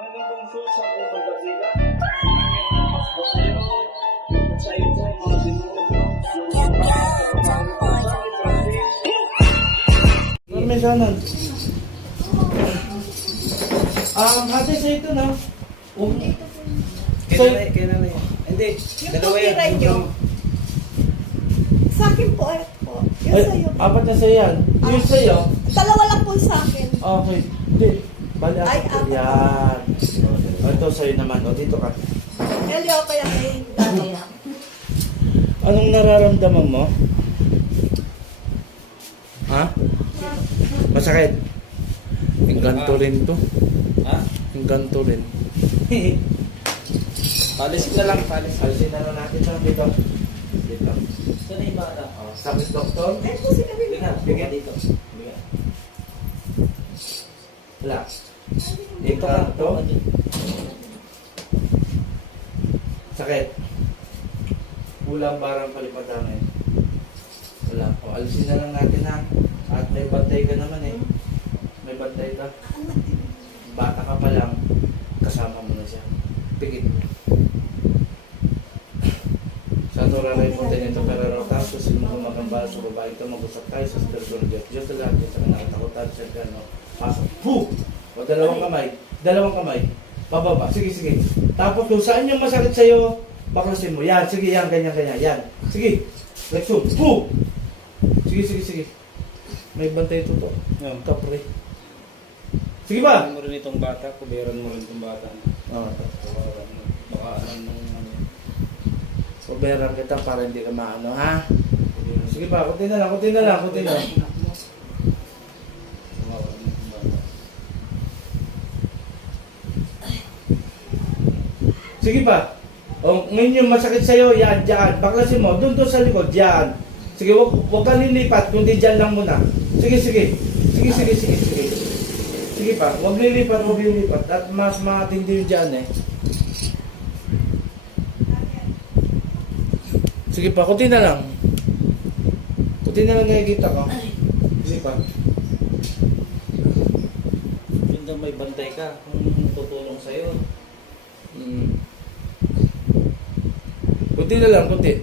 yung mga Parmesanan. Ah, ate sa ito na. Um, Kaya na, kaya na yun. Hindi, dalawa yan. Yung- Sa akin po, ay po. Yung ay, sa'yo. apat na sa'yo yan. Yung sa'yo, Dalawa lang po sa akin. okay. Hindi. Bali, Ay, apat. apat. Yan. O, ito sa'yo naman. O, dito ka. Hello, kaya kay Dati. Anong nararamdaman mo? Ha? Masakit? Yung ganto rin to. Ha? Yung ganto rin. Palis na lang, palis. Alisin na lang natin sa dito. Dito. Saan na yung bata? Oh, sakit doktor. Eh, po si kami. Bigyan, bigyan dito. Bigyan. Wala. Dito ka, Ito. Sakit. Kulang barang palipatanin. Wala. O, alisin na lang natin ha. At may bantay ka naman eh. May bantay ka. Bata ka pa lang. Kasama mo na siya. Pigit. Sa Torah rin po tayo nito pero raw tapos sino mo magambala sa babae ito mag-usap tayo sa spiritual Diyos. Diyos Diyos ang nakatakutan sa kano. Pasok. Pu! O dalawang kamay. Dalawang kamay. Pababa. Sige, sige. Tapos kung saan yung masakit sa'yo, baklasin mo. Yan, sige, yan, ganyan, ganyan. Yan. Sige. Flexo. Pu! Sige, sige, sige. May bantay ito to. Yan, kapre. Sige ba? Kubaran mo rin itong bata, kubaran mo rin itong bata. Oo. Kubaran mo. Baka alam nung ano. Pabayaran kita para hindi ka maano, ha? Sige ba, kunti na lang, kunti na lang, kunti na lang. Kubaran mo itong bata. Sige pa. O, ngayon yung masakit sa'yo, yan, dyan. Baklasin mo, doon doon sa likod, dyan. Sige, wag, wag ka lilipat, kundi dyan lang muna. Sige, sige. Sige, sige, sige, sige. Sige pa, wag lilipat, wag lilipat. At mas matindi yung dyan eh. Sige pa, kunti na lang. Kunti na lang nakikita ko. Sige pa. Yun daw may bantay ka kung tutulong sa'yo. Mm. Kunti na lang, kunti.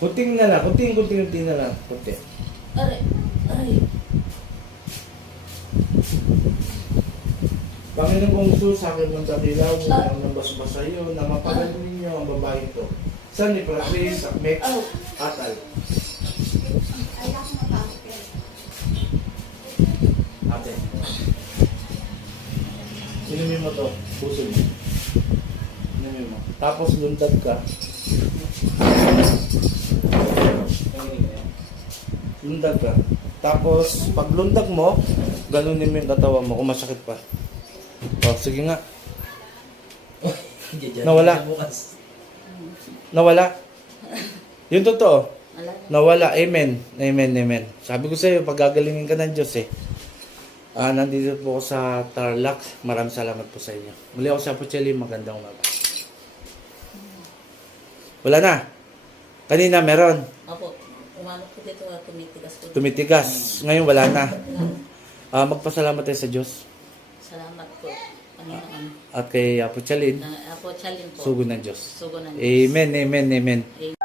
Kunting na lang, kunting, kunting, kunting na lang, kunti. Aray. Aray. Panginoon kong Jesus, sa akin ng dakilaw, ang nabasbas sa iyo, na mapagaling ninyo ang babae ito. San ni Pratis, Oh. Atal. Ay, ako matakot. Ate. Inumin mo to, puso mo. Inumin mo. Tapos lundag ka. Lundag ka. Tapos, pag lundag mo, ganunin mo yung katawan mo kung masakit pa. O, sige nga. Nawala. Nawala. Yung totoo. Nawala. Amen. Amen, amen. Sabi ko sa iyo, pag gagalingin ka ng Diyos eh. Ah, nandito po ako sa Tarlac. Maraming salamat po sa inyo. Muli ako sa Pucheli. Magandang umaga. Wala na. Kanina meron. Opo, umano po dito, tumitigas po. Tumitigas. Ngayon wala na. Ah, magpasalamat tayo sa Diyos. Salamat po, Panginoon. At kay Apo Chalin. Na, ako, Chalin po. Sugo ng Diyos. Sugo ng Diyos. Amen, amen, amen. Amen.